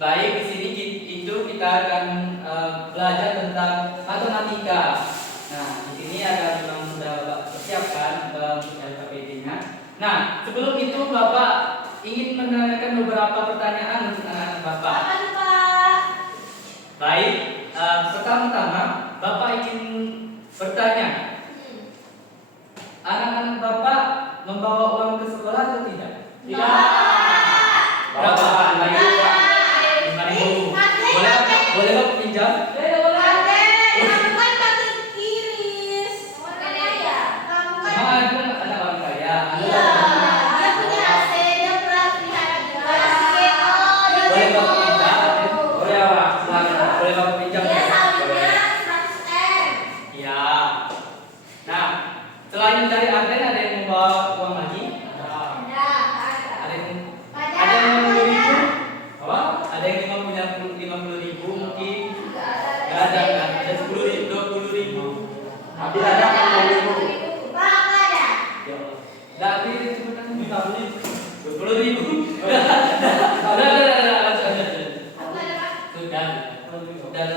Baik, di sini kita akan belajar tentang matematika. Nah, di sini akan memang sudah Bapak persiapkan untuk LKPD-nya. Nah, sebelum itu Bapak ingin menanyakan beberapa pertanyaan untuk anak-anak Bapak. Apa nih, Pak? Baik, pertama-tama Bapak ingin bertanya, anak-anak Bapak membawa uang ke sekolah atau tidak? Tidak. Berapa? Boleh Bapak pinjam? Selain dari Aden, ada yang membawa uang lagi? Ada yang 50.000? Ada yang 50.000 mungkin? Gak ada kan? Ada 10.000, 20.000. Habis ada 10.000. Dari sebutan 20.000.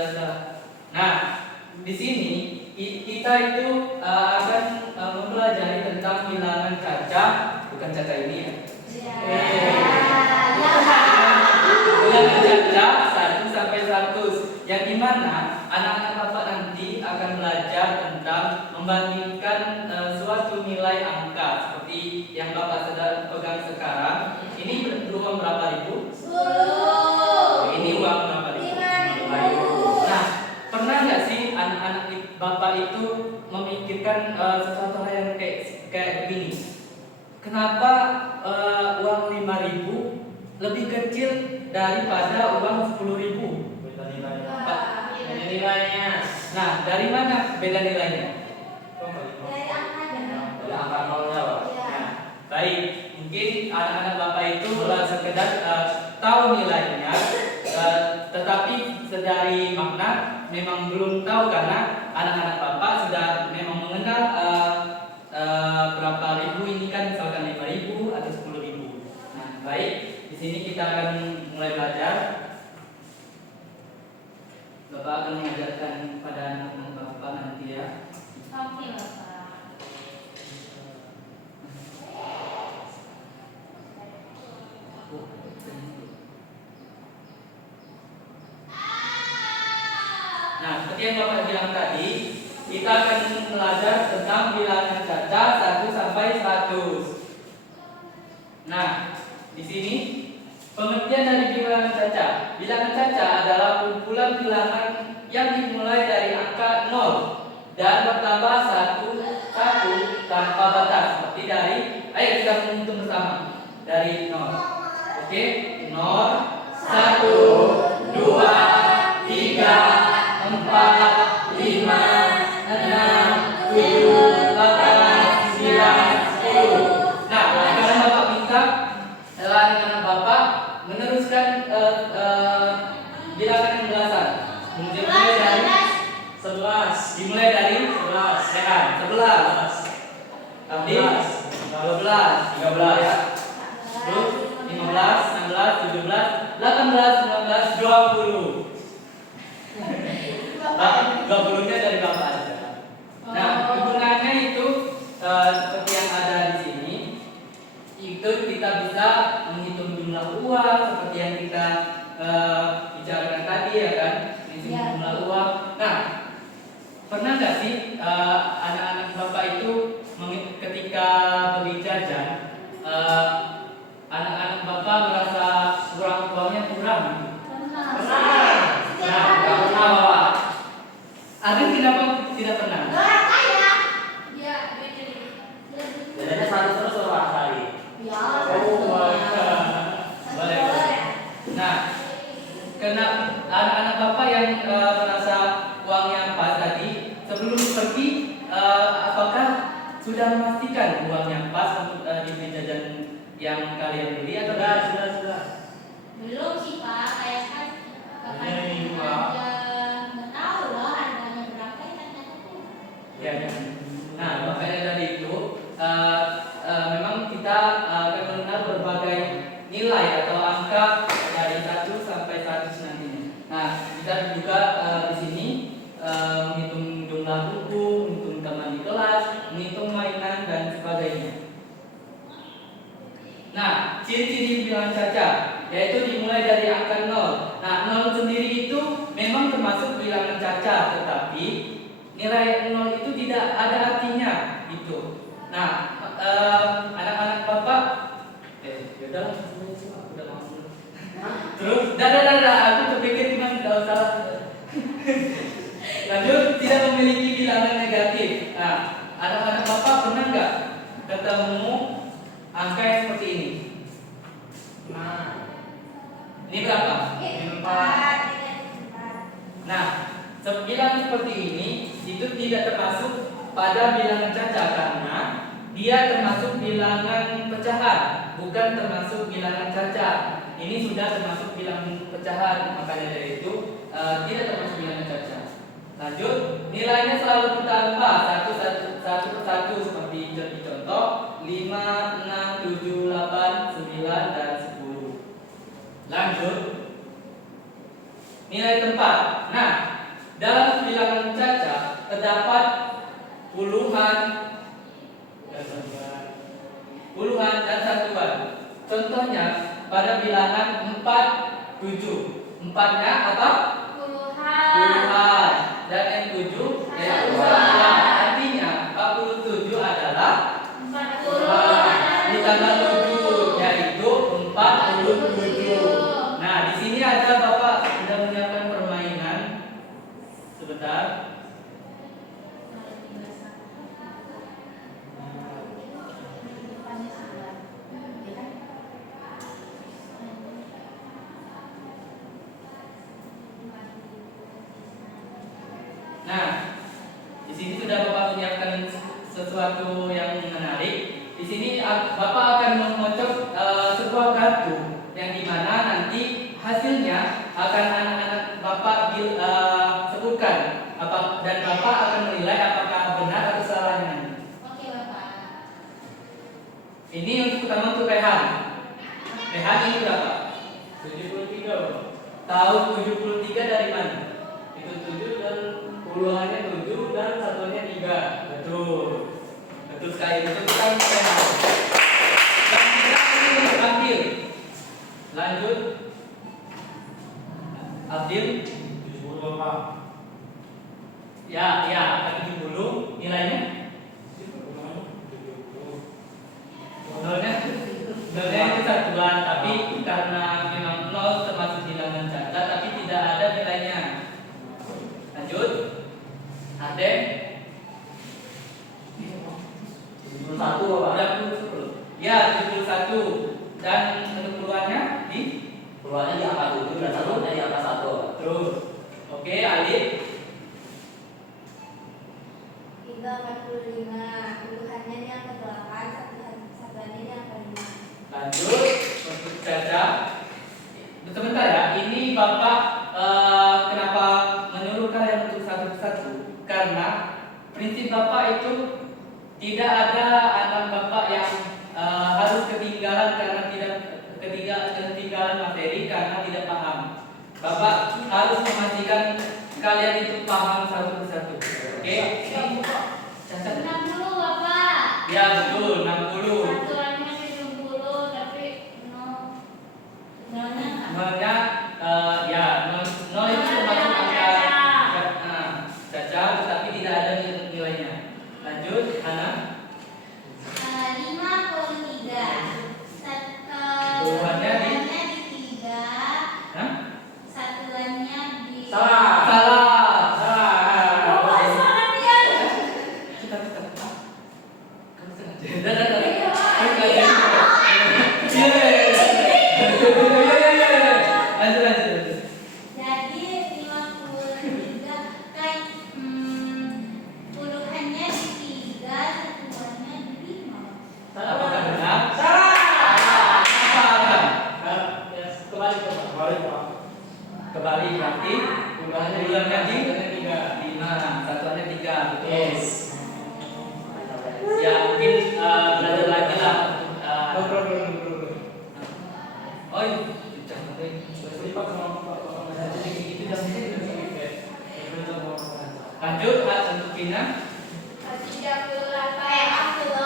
Sudah. Nah, di sini kita itu akan mempelajari tentang bilangan kaca, bukan kaca ini ya. Bilangan kaca 1 sampai 100, yang dimana anak-anak Bapak nanti akan belajar tentang membandingkan suatu nilai angka seperti yang Bapak sedang pegang sekarang. Ini beruang berapa ribu? 10. Ini uang berapa ribu? 5.000. Nah, pernah nggak sih anak-anak Bapak itu memikirkan sesuatu hal yang kayak begini? Kenapa uang 5.000 lebih kecil daripada uang 10.000? Beda nilainya. Nah, dari mana beda nilainya? Dari angkanya. Ada angka nolnya, Pak. Nah, baik, mungkin anak-anak Bapak itu sekedar tahu nilainya, tetapi dari makna memang belum tahu karena anak-anak Bapak sudah memang mengenal berapa ribu ini kan, misalkan 5.000 atau 10.000. Nah, baik, di sini kita akan mulai belajar. Bapak akan mengajarkan pada anak-anak Bapak nanti ya. Oke, Bapak. Nah, seperti yang Bapak bilang tadi, kita akan belajar tentang bilangan caca 1 sampai 100. Nah, di sini pengertian dari bilangan caca. Bilangan caca adalah kumpulan bilangan yang dimulai dari angka 0 dan bertambah 1 tanpa batas. Seperti dari, ayo kita menghitung bersama dari 0. Oke, 0, 1, 2, 3, 4, 5, 6, 7, 8, 9, 10. Nah, sekarang Bapak minta anak-anak Bapak meneruskan bilangan yang belasan. Dimulai dari 11. Dimulai dari 11. Sehat. 11. Tapi 12, 13 ya. Terus 15, 16, 17, 18, 19, 20. 20-nya dari Bapak aja. Nah, kegunaannya itu seperti yang ada di sini. Itu kita bisa menghitung jumlah uang seperti yang kita bicarakan tadi ya kan, menghitung jumlah uang. Nah, pernah nggak sih anak-anak Bapak itu ketika beli jajan, anak-anak Bapak merasa uangnya kurang? Pernah. Nah, nggak pernah Bapak. Ada kenapa tidak pernah? Bedanya 100 terus Pak kali. Boleh. Nah, karena anak-anak Bapak yang merasa uangnya pas tadi, sebelum pergi, apakah sudah memastikan uangnya pas untuk dibeli jajan yang kalian beli atau Sudah. Belum sih, Pak. Kayak kan Ini, Pak. nggak tahu loh harganya berapa ya. ya? Nah, makanya dari itu memang kita akan mengenal berbagai nilai atau angka dari 1 sampai 100. bilangan cacat, yaitu dimulai dari angka 0. Nah, 0 sendiri itu memang termasuk bilangan cacat, tetapi nilai 0 itu tidak ada artinya gitu. Nah, anak-anak Bapak yaudah udah langsung. Terus aku terpikir gimana kalau salah. Lanjut, tidak memiliki bilangan negatif. Nah, anak-anak Bapak pernah nggak ketemu angka yang seperti ini? Ini berapa? 4. Nah, bilangan seperti ini itu tidak termasuk pada bilangan cacat karena dia termasuk bilangan pecahan, bukan termasuk bilangan cacat. Ini sudah termasuk bilangan pecahan, makanya dari itu tidak termasuk bilangan cacat. Lanjut, nilainya selalu kita ubah satu persatu seperti di contoh 5, 6, 7, 8, 9 dan 10. Lanjut, nilai tempat. Nah, dalam bilangan cacat terdapat puluhan dan satuan. Contohnya pada bilangan 4, 7. 4-nya apa? Puluhan. Dan yang 7 yaitu satuan. Artinya 47 adalah 40 ditambah 7 yaitu 47. Nah, di sini ada Bapak sudah menyiapkan permainan. Sebentar. Nah, di sini sudah Bapak menyiapkan sesuatu yang menarik. Di sini Bapak akan memocok sebuah kartu yang dimana nanti hasilnya akan anak-anak Bapak sebutkan dan Bapak akan menilai apakah benar atau salahnya. Oke, Bapak. Ini untuk pertama untuk Rehan. Rehan ini berapa? 73. Tahu 73 dari mana? Itu 7 dan puluhannya 7 dan satuannya 3. Betul. Betul sekali. Betul sekali. Dan kita ini untuk Abdil. Lanjut. Abdil 70 Pak. Ya, 70 nilainya. Nolnya itu satuan, tapi karena memang 0 termasuk bilangan cacat, tapi tidak ada nilainya. Lanjut, Ade. 71 Bapak. Udah 70. Ya, 71. Dan untuk keluarnya di Keluarnya di angka 7 dan satunya di angka 1. terus. Oke, Alif. 345. Puluhannya di angka 8, satuannya di angka 5. Lanjut untuk Caca. Sebentar ya, ini Bapak kenapa menyuruh kalian untuk satu persatu? Karena prinsip Bapak itu tidak ada anak Bapak yang harus ketinggalan karena ketinggalan materi karena tidak paham. Bapak harus memastikan kalian itu paham satu persatu. Oke? Caca. 60, Bapak. Ya betul, 60. Satuannya 70, tapi 0. Nolnya nggak? Nolnya ya nol itu termasuk angka caca, tetapi tidak ada nilainya. Lanjut, Hana. 53. Puluhannya di? Di 3. Hah? Satuannya di Salah. Salah. Oh, salah dia. Kita. Kamu sengaja. Lanjut. Jadi 53 kan puluhannya di 3, satuannya di 5. Apakah benar? Salah. Apa? Kembali Pak. Kembali berarti puluhannya di 5, satuannya 3. Betul. Yes. Ya mungkin belajar lagi lah. Oh iya, jangan deh. Lanjut untuk Vina. 38.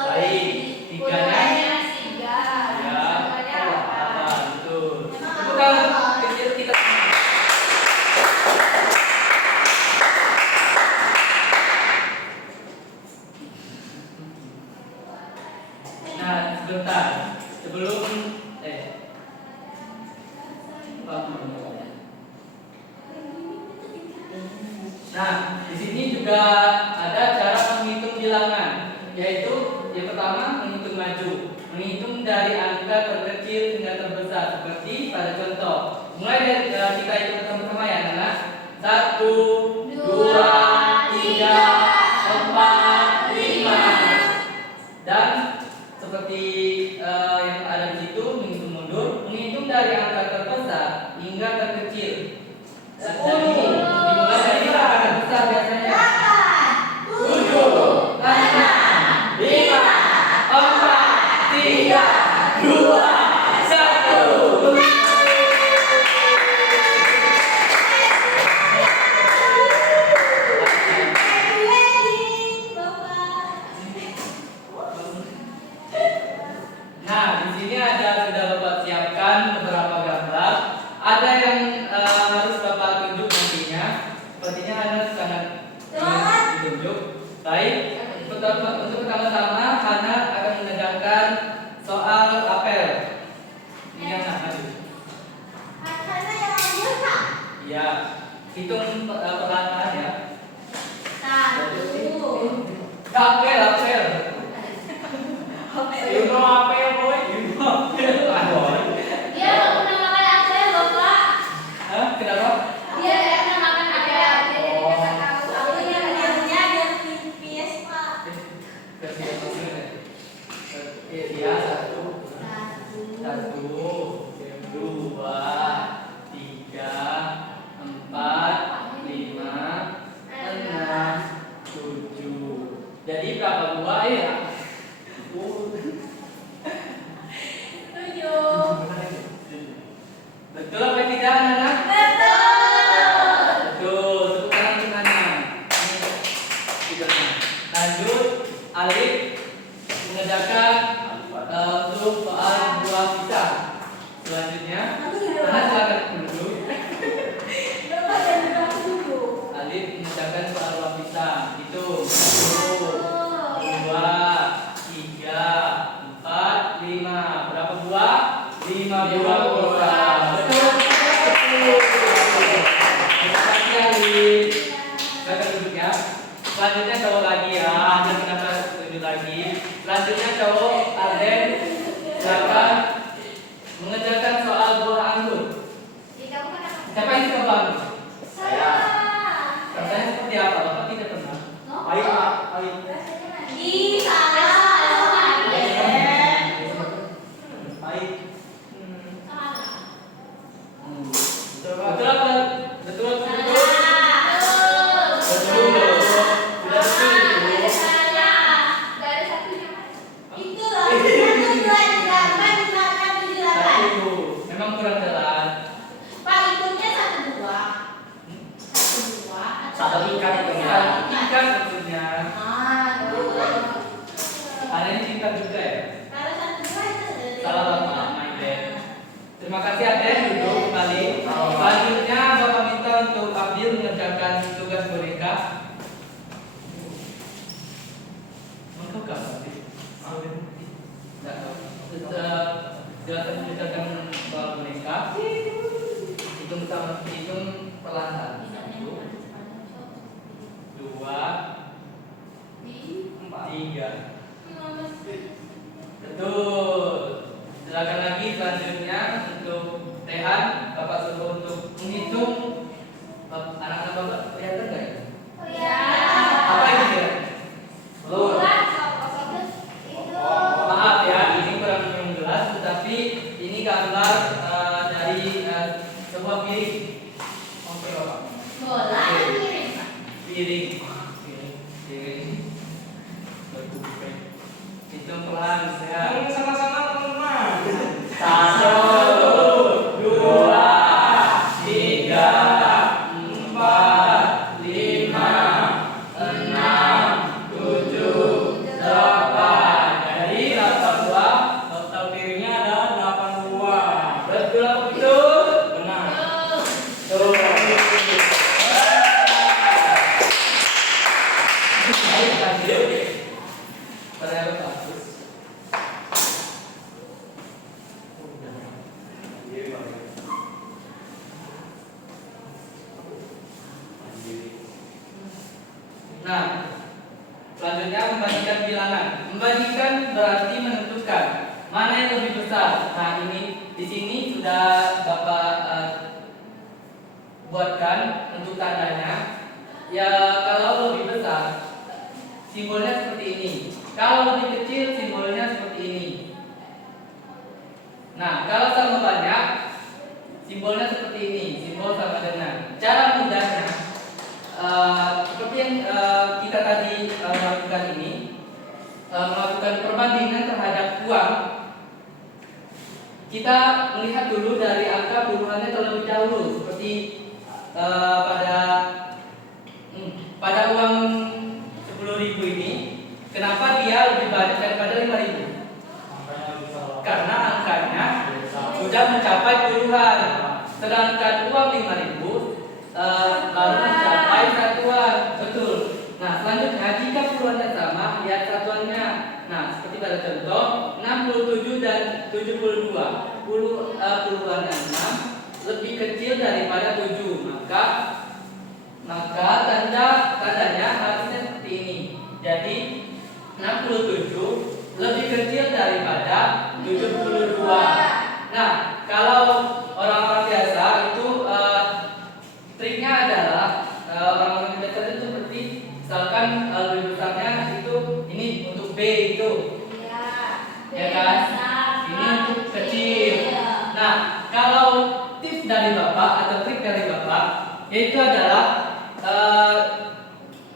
Baik, tiganya? Puluhannya 3. Ya, Satuannya 8. Nah, di sini juga ada cara menghitung bilangan, yaitu yang pertama menghitung maju, menghitung dari angka terkecil hingga terbesar seperti pada contoh. Mulai dari kita hitung sama-sama ya, anak. 1, 2, 3, 4, 5. Dan seperti yang ada di situ, menghitung mundur, menghitung dari angka terbesar hingga terkecil. Jadi dimulai dari angka terbesar biasanya 7, 6, 5, 4, 3, 2, 1. Nah, di sini sudah Bapak siapkan beberapa gambar. Ada yang harus Bapak tunjuk nantinya. Sepertinya Hana sangat ingin ditunjuk. Baik, untuk pertama-tama Hana akan menegakkan soal apel. Ini yang maju. Ya, hitung perlahan ya. Apel. You know apel, boy? You know apel, boy? Dia nggak pernah makan apel, Bapak. Hah? Kenapa? Dia nggak pernah makan apel. Jadi dia nggak tahu. Apelnya dia pipis, Pak. Iya, 1, 2, 3, 4, 5, 6, 7. Jadi berapa buah ya? Betul apa tidak, anak? Betul. Tepuk tangan untuk Nana. Lanjut, Alif mengerjakan untuk soal buah pisang. Selanjutnya, Nana silakan duduk. Alif mengerjakan soal buah pisang. Itu 1, 2, 3, 4, 5. Berapa buah? 5 buah pisang. Betul. Terima kasih Alif. Silakan duduk ya. Selanjutnya cowok lagi ya. Anda kenapa duduk lagi? Selanjutnya cowok Arden, silakan mengerjakan soal buah anggur. Siapa yang suka buah anggur? Saya. Rasanya seperti apa? Bapak tidak pernah. Pahit, Pak. Pahit. Ih, salah. Pahit. Betul apa? Betul apa? Betul. Betul. Sudah betul itu. Itu loh, 1, 2, 3, 4, 5, 6, 7, 8. Satu. Memang kurang jelas. Pak, hitungnya 1, 2. 1, 2. Satu tingkat itu. Tingkat maksudnya. Ada ini tingkat juga ya. Kalau 1, 2 itu Salah Bapak, my bad. Terima kasih Aden, duduk kembali. Selanjutnya Bapak minta untuk Abdil mengerjakan tugas boneka. Engkau kapan sih? Tidak tahu. Silakan mengerjakan soal boneka. Hitung perlahan. 1, 2, 3. Betul. Silakan lagi selanjutnya untuk Rehan, Bapak suruh untuk menghitung. Anak-anak Bapak kelihatan nggak ya? Apa ini ya? Telur. Maaf ya, ini kurang jelas, tetapi ini gambar dari sebuah piring. Oke Bapak. Piring. Berbuka. Hitung pelan ya. Sama-sama teman-teman. 1, 2, 3, 4, 5, 6, 7, 8. Jadi 8 buah. Total piringnya ada 8 buah. Betul apa betul? Benar. Tuh. Baik, lanjut. Pada bagus. di sini sudah Bapak buatkan untuk tandanya. Ya, kalau lebih besar simbolnya seperti ini. Kalau lebih kecil simbolnya seperti ini. Nah, kalau sama banyak simbolnya seperti ini, simbol sama dengan. Cara mudahnya seperti yang kita tadi melakukan ini, melakukan perbandingan terhadap uang. Kita melihat dulu dari angka puluhannya terlebih dahulu, seperti pada uang 10.000 ini. Kenapa dia lebih banyak daripada 5.000? Karena angkanya sudah mencapai puluhan. Sedangkan uang 5.000 baru mencapai satuan. Betul. Nah, selanjutnya jika puluhannya sama, lihat satuannya. Nah, seperti pada contoh 67 dan 72. Puluhannya 6 lebih kecil daripada 7. Maka tandanya harusnya seperti ini. Jadi 67 lebih kecil daripada 72. Nah, kalau orang-orang biasa itu triknya adalah orang-orang biasa itu seperti misalkan lebih besarnya itu ini untuk B itu. Ya kan? Ini untuk kecil. Nah, kalau tips dari Bapak atau trik dari Bapak yaitu adalah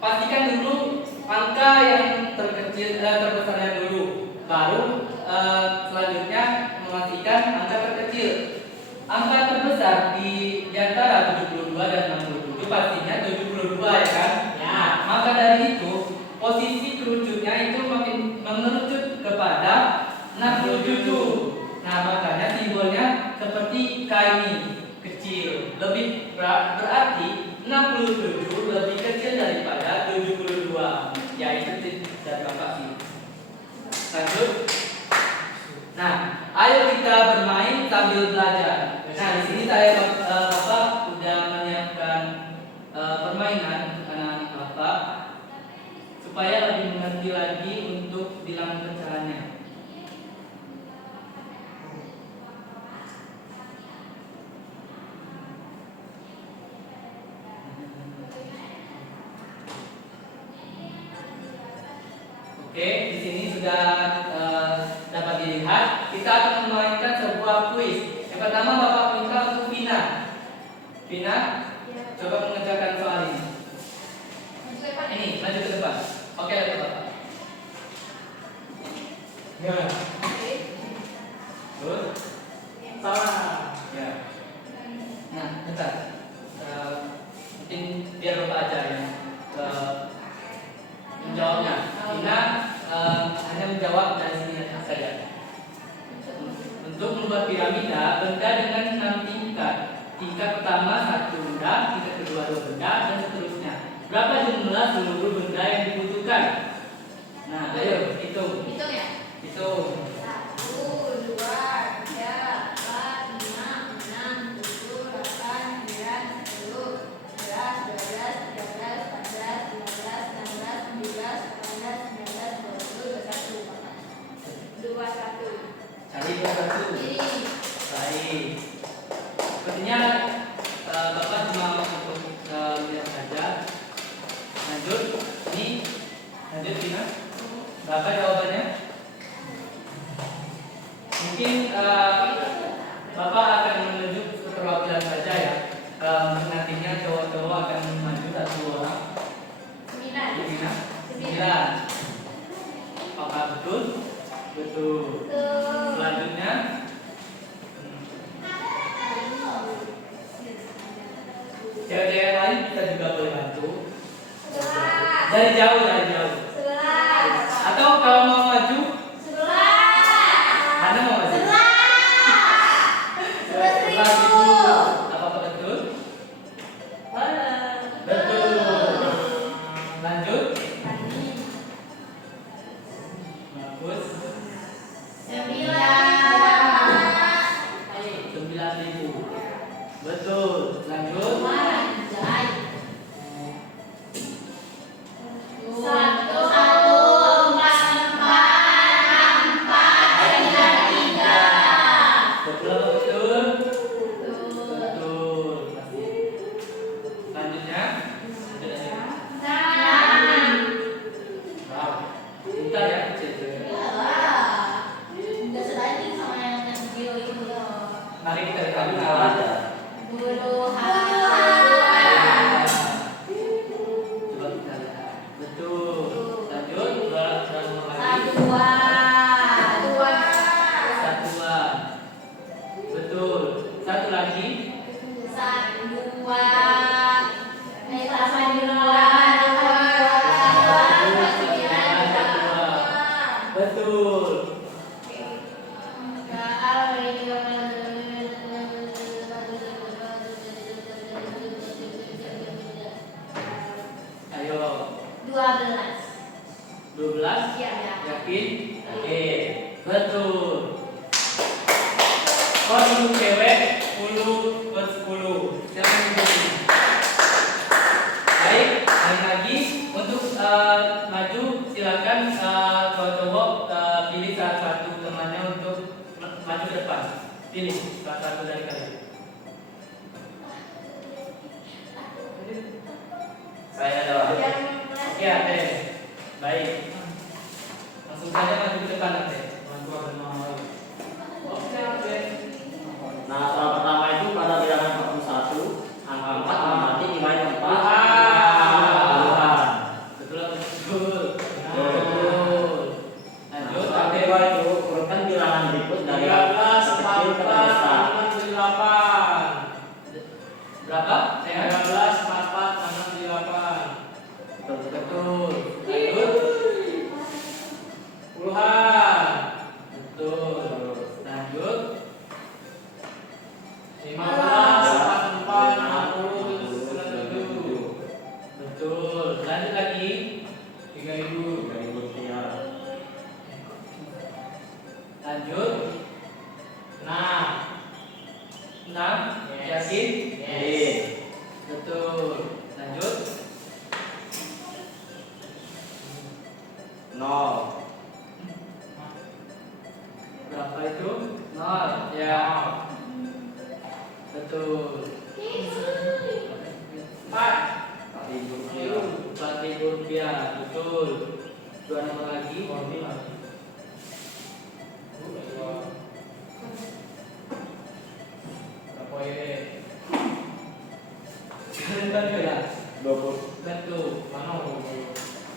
pastikan dulu angka yang terbesarnya dulu, baru selanjutnya memastikan angka terkecil. Angka terbesar di antara 72 dan 67 pastinya 72 ya kan? Ya. Maka dari itu posisi kerucutnya itu makin mengerucut kepada 67. Nah, makanya simbolnya seperti K ini, kecil. Lebih berarti 67 lebih kecil daripada 72. Ya, itu dari Bapak sih. Lanjut. Nah, ayo kita bermain sambil belajar. Nah, di sini Bapak sudah menyiapkan permainan anak Bapak supaya lebih mengerti lagi untuk dilakukan caranya. Oke, di sini sudah dapat dilihat. Kita akan memainkan sebuah kuis. Yang pertama Bapak minta untuk Vina. Vina, coba mengerjakan soal ini. Ini, maju ke depan. Oke, lihat Bapak. Ya. Terus, Salah. ya. Nah, bentar. Mungkin biar Bapak aja yang menjawabnya. Vina hanya menjawab dari sini saja. Untuk membuat piramida, benda dengan 6 tingkat. Tingkat pertama 1 benda, tingkat kedua 2 benda, dan seterusnya. Berapa jumlah seluruh benda yang dibutuhkan? Nah, ayo hitung. Hitung ya? Hitung. 1, 2, 3, 4, 5, 6, 7, 8, 9, 10, 11, 12, 13, 14, 15, 16, 17, 18, 19, 20, 21. 21. Cari satu. Ini. Baik. Sepertinya Bapak cuma untuk lihat saja. Lanjut. Ini lanjut Vina. Berapa jawabannya? Mungkin Bapak akan menunjuk perwakilan saja ya. Nantinya cowok-cowok akan maju 1 orang. 9. Vina. 9. Apakah betul? Betul. Selanjutnya cewek-cewek lain kita juga boleh bantu. Dari jauh. 11. Atau kalau mau maju, 11. mana mau maju? 11.000. Apakah betul? Betul. Betul. Lanjut. Bagus. 9.000. Betul. Lanjut. Betul. Mari kita lihat dulu. Puluhan. Coba kita lihat. Betul. Lanjut. Berapa lagi? Satuan. Satuan. Betul. Satu lagi. Satuan. Betul. Ayo. 12. Ya. Yakin? Oke. Betul. Kos untuk cewek 10 per 10. Siapa yang pilih? Baik, lagi untuk maju silakan cowok-cowok pilih salah satu temannya untuk maju ke depan. Pilih salah satu dari kalian. Saya adalah. Oke, Ate. Baik. Langsung saja maju ke depan, Ate. Oke, Ate. Nah, soal pertama itu pada bilangan 41, angka 4 nanti nilai 4. Betul atau betul? Betul. Lanjut, Nah, Ate. kedua itu urutkan bilangan berikut dari 13, kecil ke besar. 44, 8, Berapa? Saya 13, 44, 68. betul. Lanjut. Puluhan, Betul. Lanjut. 15, 44, 60, 97. Betul. Lanjut lagi. 3000. 3000 rupiah. Lanjut. 6. 6. Yes. Yakin? Yes. Betul. Lanjut. 0. Berapa itu? 0. Ya. Betul. 4. 4000 rupiah. 4.000 rupiah. Betul. Dua nomor lagi. Berapa ya? Kalian bantu ya? 20. Bantu. Mana?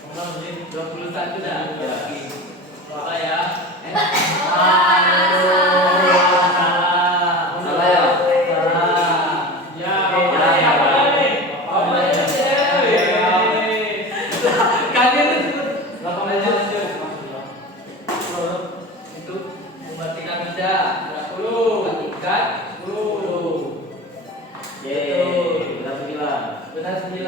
Mana sih? 21 dah. Ya. Berapa ya? Salah ya? Salah. Ya, Oke, apa ya? Apa nih? Apa ya? Kalian itu lanjut. Itu mematikan benda. 10. Tingkat 10. Yeay, benar 9. Benar 9.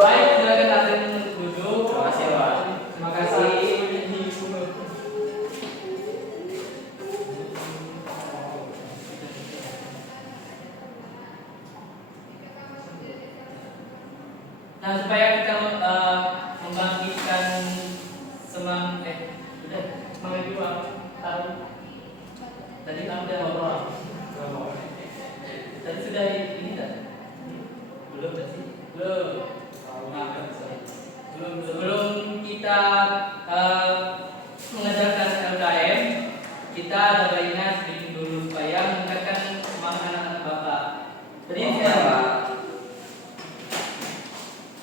Baik, silakan kalian untuk duduk. Terima kasih, Pak. Terima kasih. Nah, supaya kita membangkitkan semangat semangat jiwa. Tadi kamu udah ngobrol. Tadi sudah ini kan? Belum kan sih? Belum. Belum. Sebelum kita mengajarkan LKM, kita ada baiknya sedikit dulu supaya meningkatkan semangat anak-anak Bapak. Berdiri Oke, ya, Pak.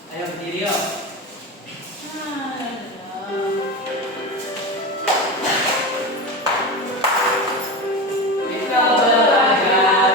Ayo berdiri yuk. Kita belajar.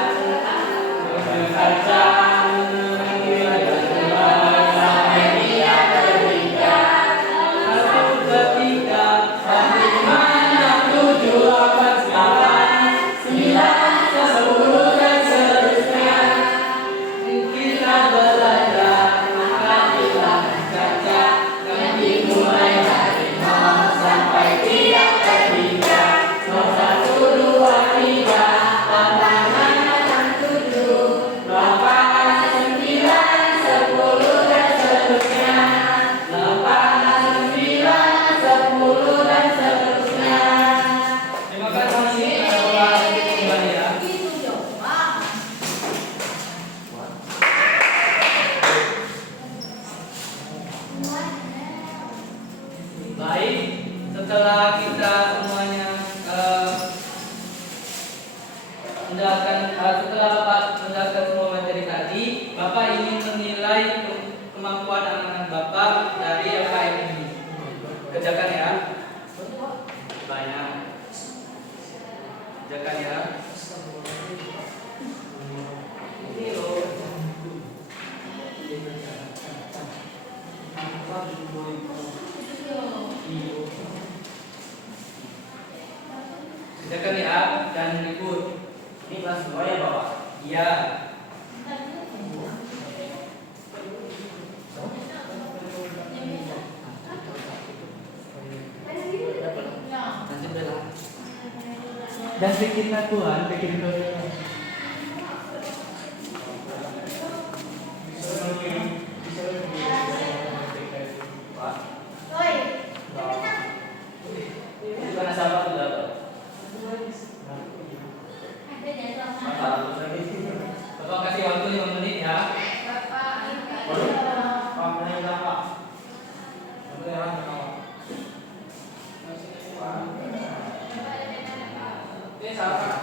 setelah Bapak menjelaskan semua materi tadi, Bapak ingin menilai kemampuan anak-anak Bapak dari LKM ini. Kerjakan ya. Banyak. Kerjakan ya. Ini loh. Kerjakan ya dan ikut. Ini kelas 2 ya Bapak? Iya. Nanti bela. Dan bikin lakuan, bikin doa. Oi. Bukan sahabat sudah. Ada jadwal. Bapak kasih waktu 5 menit ya. Waduh, Pak menang Pak. Ini sahabat.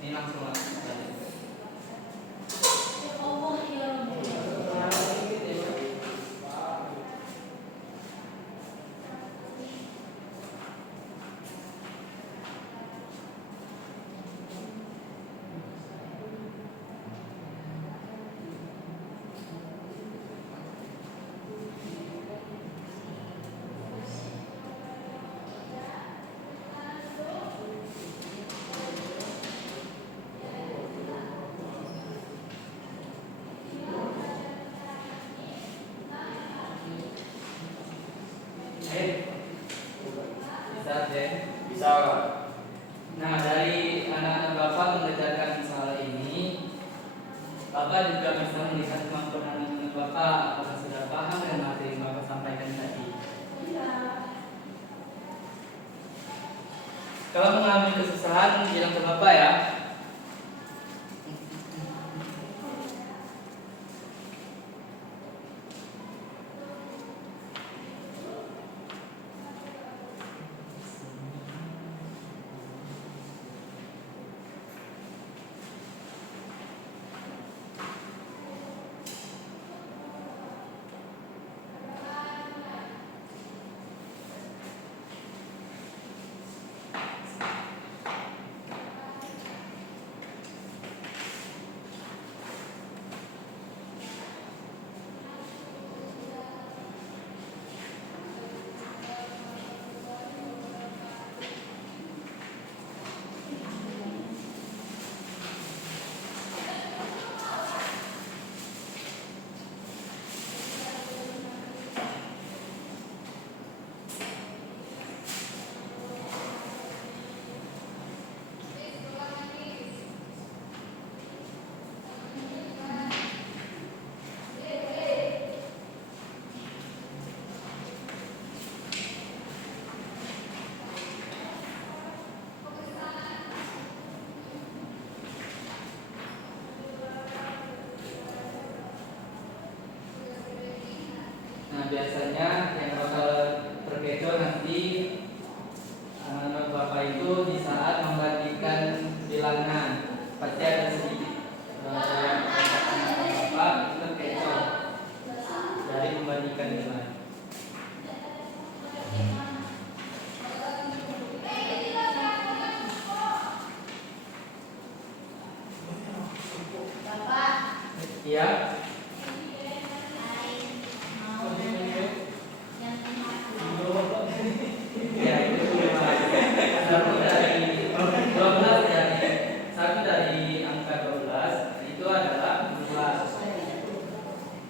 Ini langsung lah. Allah ya Rabbi. Bisa deh. Bisa Pak. Nah, dari anak-anak Bapak mengerjakan soal ini, Bapak juga bisa melihat kemampuan anak-anak Bapak apakah sudah paham dengan materi yang Bapak sampaikan tadi. Kalau mengalami kesusahan, bilang ke Bapak ya. Nah, biasanya yang bakal terkecoh nanti anak-anak Bapak itu di saat membagikan bilangan pasti ada sedikit yang anak-anak Bapak itu terkecoh dari membandingkan bilangan. Bapak. Iya. Ya, itu satu dari angka 12 itu adalah 12.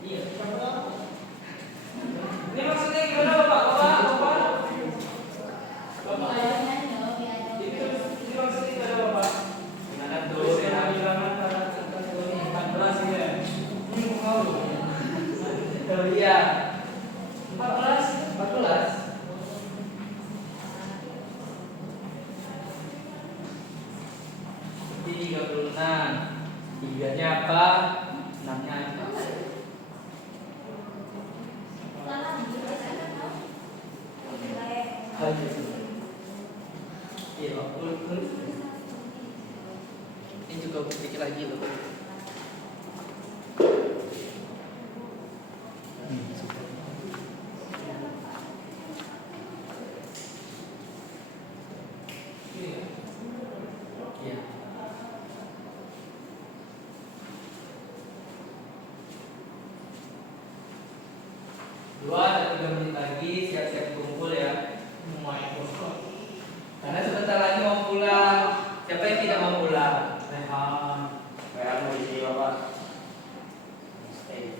Iya. Ini maksudnya gimana Bapak? Bapak? Ini maksudnya gimana Bapak? Gimana tuh? 36. Tiganya apa? 6-nya apa? Iya, ini juga sedikit lagi loh. Iya. Dua atau 3 menit lagi siap-siap kumpul ya. Karena sebentar lagi mau pulang. Siapa yang tidak mau pulang? Rehan. Kayak mau isi Bapak. Stay.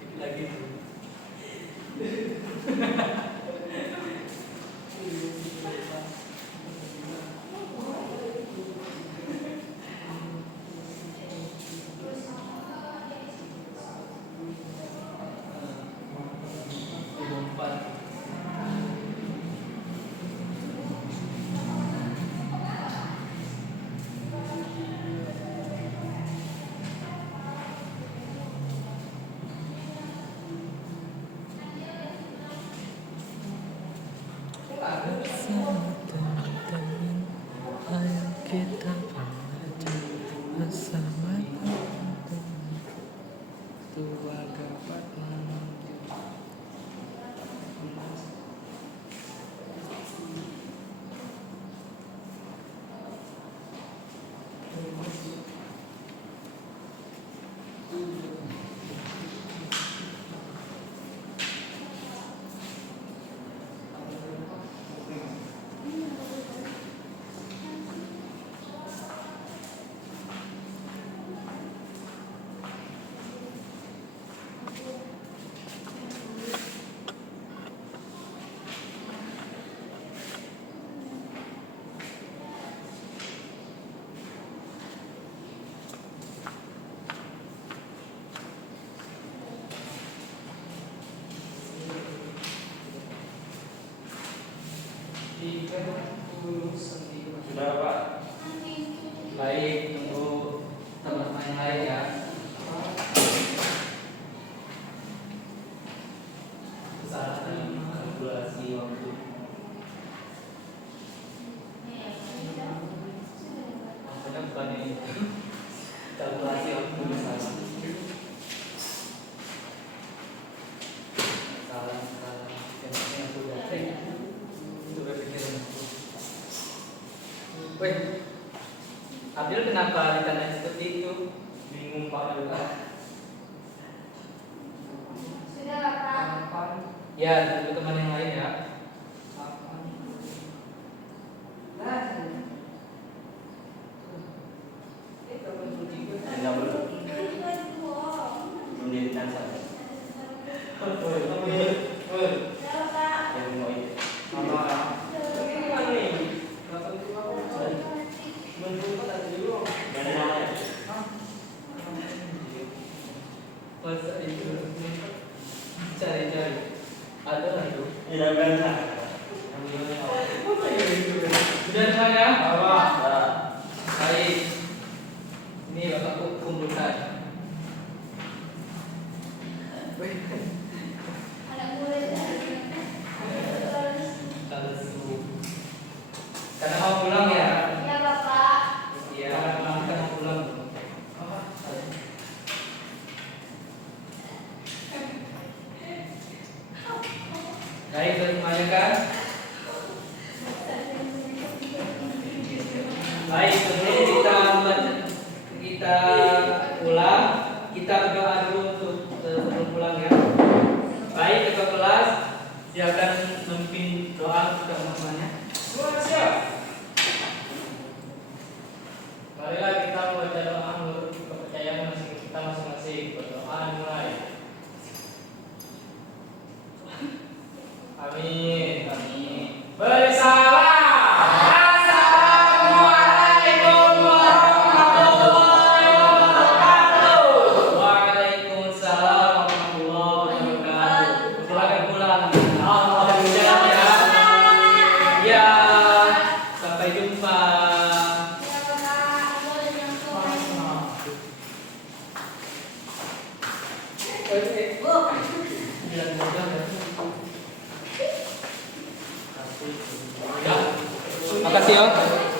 Dikit lagi tuh. Sudah Pak. Baik, tunggu teman-teman yang lain ya. Kesalahan kalkulasi waktu. Maksudnya bukan ini. Kalkulasi waktu salah. Salah. Yang sudah pikiran. Weh, Abil kenapa ditanya seperti itu? Bingung Pak juga. Sudah Bapak. Ya, tunggu teman yang lain ya. Enggak belum. Belum dirikan saja. Yang mau itu. Dari mana ya? Masa itu cari-cari ada lah itu. Tidak bisa. Sudah semuanya? Nah, Baik. Ini Bapak kumpulkan. Anak murid. Karena mau pulang ya? Ya Bapak. Iya, kita mau pulang. Baik, sudah semuanya kan? Baik, sebelum kita pulang, kita berdoa dulu untuk sebelum pulang ya. Baik, ketua kelas, silakan memimpin doa untuk teman-temannya. Siap. Marilah kita membaca doa menurut kepercayaan kita masing-masing. Berdoa mulai. Amin. Amin. Bersalah. Dadah. Sampai jumpa. Ya, Kak. Boleh yang sore. Bu. Makasih ya.